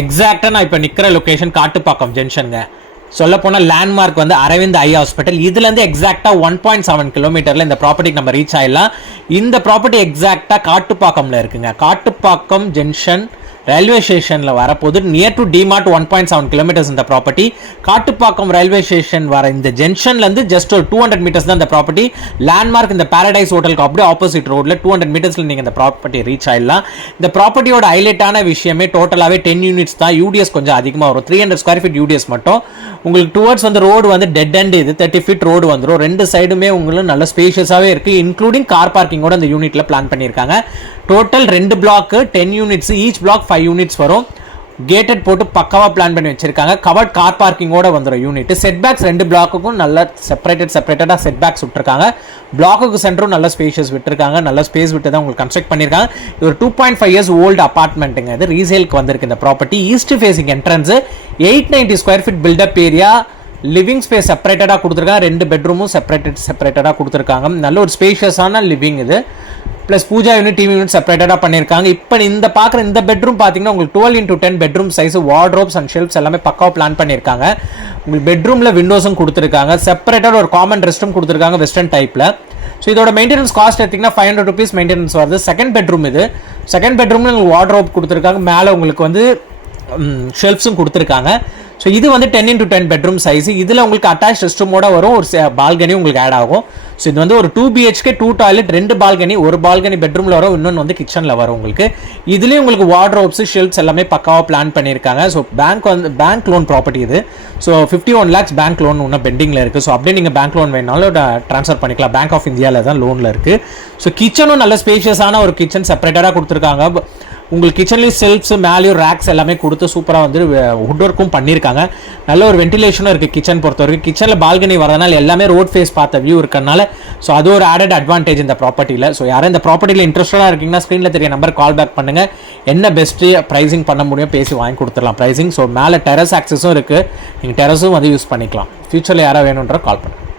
எக்ஸாக்டா நான் இப்போ நிற்கிற லொக்கேஷன் காட்டுப்பாக்கம் ஜங்ஷனுங்க. சொல்ல போனால் லேண்ட்மார்க் வந்து அரவிந்த் ஐ ஹாஸ்பிட்டல். இதுலேருந்து எக்ஸாக்டாக 1.7 கிலோமீட்டரில் இந்த ப்ராப்பர்ட்டிக்கு நம்ம ரீச் ஆகிடலாம். இந்த ப்ராப்பர்ட்டி எக்ஸாக்டாக காட்டுப்பாக்கமில் இருக்குங்க. காட்டுப்பாக்கம் ஜங்ஷன் ரயில்வே ஸ்டேஷனில் வரப்போது நியர் டு டிமார்ட் 1.7 கிலோமீட்டர்ஸ் இந்த ப்ராப்பர்ட்டி. காட்டுப்பாக்கம் ரயில்வே ஸ்டேஷன் வர இந்த ஜங்ஷன்லேருந்து ஜஸ்ட் ஒரு 200 மீட்டர்ஸ் தான் இந்த ப்ராப்பர்ட்டி. லேண்ட்மார்க் இந்த பாரடைஸ் ஹோட்டலுக்கு அப்படியே ஆப்போசிட் ரோடில் 200 மீட்டர்ஸில் நீங்கள் இந்த ப்ராப்பர்ட்டி ரீச் ஆகிடலாம். இந்த ப்ராப்பர்ட்டியோட ஹைலைட்டான விஷயமே டோட்டலாகவே 10 யூனிட்ஸ் தான். யூடிஎஸ் கொஞ்சம் அதிகமாக வரும், 300 ஸ்கொயர் ஃபீட் யூடிஎஸ் மட்டும். உங்களுக்கு டுவர்ட்ஸ் வந்து ரோடு வந்து டெட் அண்ட் இது 30 ஃபீட் ரோடு வந்துடும். ரெண்டு சைடுமே உங்களுக்கு நல்ல ஸ்பேஷியஸாகவே இருக்குது. இன்க்ளூடிங் கார் பார்க்கிங்கோட இந்த யூனிட்டில் பிளான் பண்ணியிருக்காங்க. Total 2 block 10 units, each block 5 units வரும். கேட்டட் போட்டு பக்காவா பிளான் பண்ணி வச்சிருக்காங்க. கவர்ட் கார் பார்க்கிங்கோட வந்துடும் யூனிட். செட் பேக்ஸ் 2 பிளாக்குக்கும் நல்ல செப்பரேட்டடா செட் பேக்ஸ் விட்டுருக்காங்க. பிளாக்குக்கு சென்டரும் நல்ல ஸ்பேஷியஸ் விட்டுருக்காங்க. நல்ல ஸ்பேஸ் விட்டு தான் உங்களுக்கு கன்ஸ்ட்ரக்ட் பண்ணியிருக்காங்க. இது ஒரு 2.5 இயர்ஸ் ஓல்டு அபார்ட்மெண்ட்டுங்க. இது ரீசேலுக்கு வந்திருக்கு இந்த property. East facing entrance, 890 square feet built up area, living space செப்பரேட்டடாக கொடுத்துருக்காங்க. 2 பெட்ரூமும் செப்பரேட்டடாக கொடுத்துருக்காங்க. நல்ல ஒரு ஸ்பேஷியஸான லிவிங் இது. Plus puja unit, TV unit செப்பரேட்டடாக பண்ணியிருக்காங்க. இப்போ இந்த பார்க்குற இந்த பெட்ரூம் பார்த்தீங்கன்னா உங்களுக்கு 12x10 bedroom size, wardrobes and shelves எல்லாமே பக்காவாக பிளான் பண்ணியிருக்காங்க. உங்களுக்கு பெட்ரூமில் விண்டோஸும் கொடுத்துருக்காங்க. செப்பரேட்டாக ஒரு காமன் ரெஸ்ட் ரூம் கொடுத்துருக்காங்க வெஸ்டர்ன் டைப்பில். ஸோ இதோட மெயின்டெனன்ஸ் காஸ்ட் எடுத்திங்கன்னா 500 rupees மெயின்டெனன்ஸ் வருது. செகண்ட் பெட்ரூம் இது. செகண்ட் பெட்ரூமில் உங்களுக்கு வார்ட்ரோப் கொடுத்துருக்காங்க. மேலே உங்களுக்கு வந்து ஷெல்ஃப்ஸும் கொடுத்துருக்காங்க. ஸோ இது வந்து 10x10 பெட்ரூம் சைஸ். இதில் உங்களுக்கு அட்டாச் ரெஸ்ட் ரூமோட வரும். ஒரு பால்கனி உங்களுக்கு ஆட் ஆகும். ஸோ இது வந்து ஒரு 2 BHK 2 டாய்லெட், 2 பால்கனி, ஒரு பால்கனி பெட்ரூமில் வரும், இன்னொன்று வந்து கிச்சனில் வரும் உங்களுக்கு. இதுலேயும் உங்களுக்கு வார்ட்ரோப்ஸ் ஷெல்ஃப்ஸ் எல்லாமே பக்காவாக பிளான் பண்ணியிருக்காங்க. ஸோ பேங்க் லோன் ப்ராப்பர்ட்டி இது. ஸோ 51 lakhs பேங்க் லோன் இன்னும் பெண்டிங்கில் இருக்குது. ஸோ அப்படியே நீங்கள் பேங்க் லோன் வேணாலும் ட்ரான்ஸ்ஃபர் பண்ணிக்கலாம். பேங்க் ஆஃப் இந்தியாவில் தான் லோனில் இருக்குது. ஸோ கிச்சனும் நல்ல ஸ்பேஷியஸான ஒரு கிச்சன் செப்பரேட்டடாக கொடுத்துருக்காங்க. உங்களுக்கு கிச்சன்லேயும் செல்ஃப்ஸ், மேலேயும் ரேக்ஸ் எல்லாமே கொடுத்து சூப்பராக வந்து வுட் ஒர்க்கும் பண்ணியிருக்காங்க. நல்ல ஒரு வென்டிலேஷனும் இருக்குது கிச்சன் பொறுத்த வரைக்கும். கிச்சனில் பால்கனி வரதுனால எல்லாமே ரோட் ஃபேஸ் பார்த்த வியூ இருக்கிறதுனால ஸோ அது ஒரு ஆடட் அட்வான்டேஜ் இந்த ப்ராப்பர்ட்டியில். ஸோ யாரும் இந்த ப்ராப்பர்ட்டியில் இன்ட்ரெஸ்டாக இருக்கீங்கன்னா ஸ்க்ரீனில் தெரிய நம்பர் கால் பேக் பண்ணுங்கள். என்ன பெஸ்ட்டு ப்ரைஸிங் பண்ண முடியும் பேசி வாங்கி கொடுத்துடலாம் ப்ரைஸிங். ஸோ மேலே டெரஸ் ஆக்சஸும் இருக்குது, நீங்கள் டெரஸும் வந்து யூஸ் பண்ணிக்கலாம். ஃபியூச்சரில் யாராவது வேணுன்ற கால் பண்ணுங்கள்.